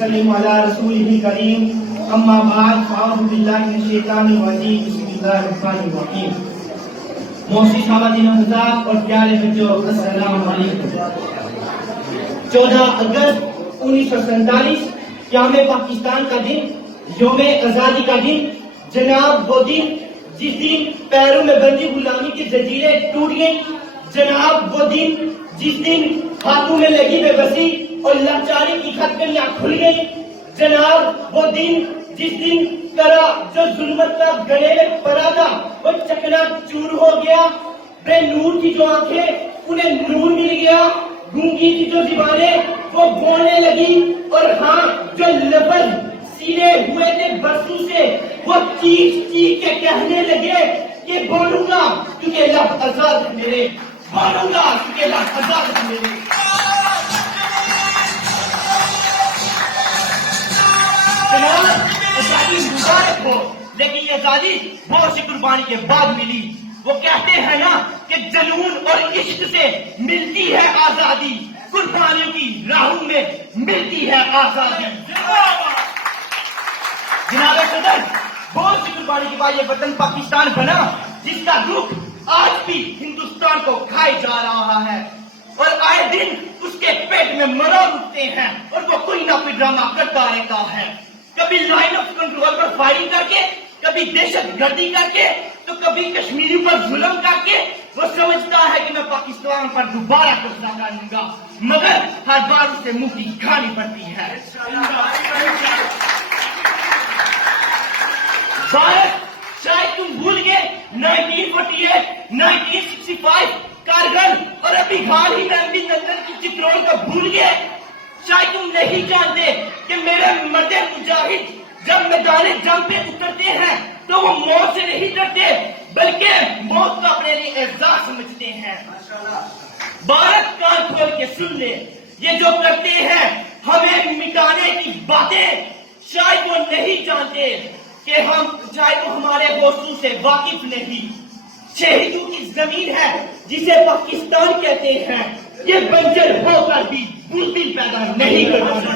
وسلم علی رسولہ الکریم اما بعد فاعوذ باللہ من الشیطان الرجیم بسم اللہ الرحمن الرحیم۔ محترم خواتین و حضرات اور پیارے بچوں، السلام علیکم۔ 14 اگست 1947 قیام پاکستان کا دن، یوم آزادی کا دن، جناب وہ دن جس دن پیروں میں بندی غلامی کی زنجیریں ٹوٹ گئیں، جناب وہ دن جس دن ہاتھوں میں لگی بے بسی اور لاچاری کی ہتھکڑیاں کھل گئی، جناب وہ دن جس دن طرح جو ظلمت کا گلے میں پڑا تھا وہ چکنا چور ہو گیا، بے نور کی جو آنکھیں انہیں نور مل گیا، گونگی کی جو زبانیں وہ بولنے لگی، اور ہاں جو لفظ سینے ہوئے تھے برسوں سے وہ چیخ چیخ کے کہنے لگے کہ بولوں گا کیونکہ لب آزاد ہے میرے، بولوں گا کیونکہ لب آزاد ہے میرے۔ آزادی مبارک ہو، لیکن یہ آزادی بہت سی قربانی کے بعد ملی۔ وہ کہتے ہیں نا کہ جنون اور عشق سے ملتی ہے آزادی، قربانیوں کی راہوں میں ملتی ہے آزادی۔ جناب صدر، بہت سی قربانی کے بعد یہ وطن پاکستان بنا جس کا دکھ آج بھی ہندوستان کو کھائے جا رہا ہے، اور آئے دن اس کے پیٹ میں مرا اٹھتے ہیں اور وہ کوئی نہ کوئی ڈرامہ کرتا رہتا ہے، کبھی line of control per firing کر کے، کبھی دہشت گردی کر کے، تو کبھی کشمیری پر ظلم کر کے۔ وہ سمجھتا ہے کہ میں پاکستان پر دوبارہ قبضہ کروں گا، مگر ہر بار اسے منہ کی کھانی پڑتی ہے۔ بھارت شاید تم بھول گئے 1948، 1965 کارگل، اور ابھی حال ہی میں لندن کی چترول کو بھول گئے۔ شاید تم نہیں جانتے کہ میرے مرد مجاہد جب میدان جنگ پہ اترتے ہیں تو وہ موت سے نہیں ڈرتے بلکہ موت کو اپنے لیے اعزاز سمجھتے ہیں۔ بھارت کان کھول کے سن لے، یہ جو کرتے ہیں ہمیں مٹانے کی باتیں، شاید وہ نہیں جانتے کہ شاید وہ ہمارے حوصلوں سے واقف نہیں۔ شہیدوں کی زمین ہے جسے پاکستان کہتے ہیں، یہ بنجر ہو کر بھی بلبل پیدا نہیں کرتا۔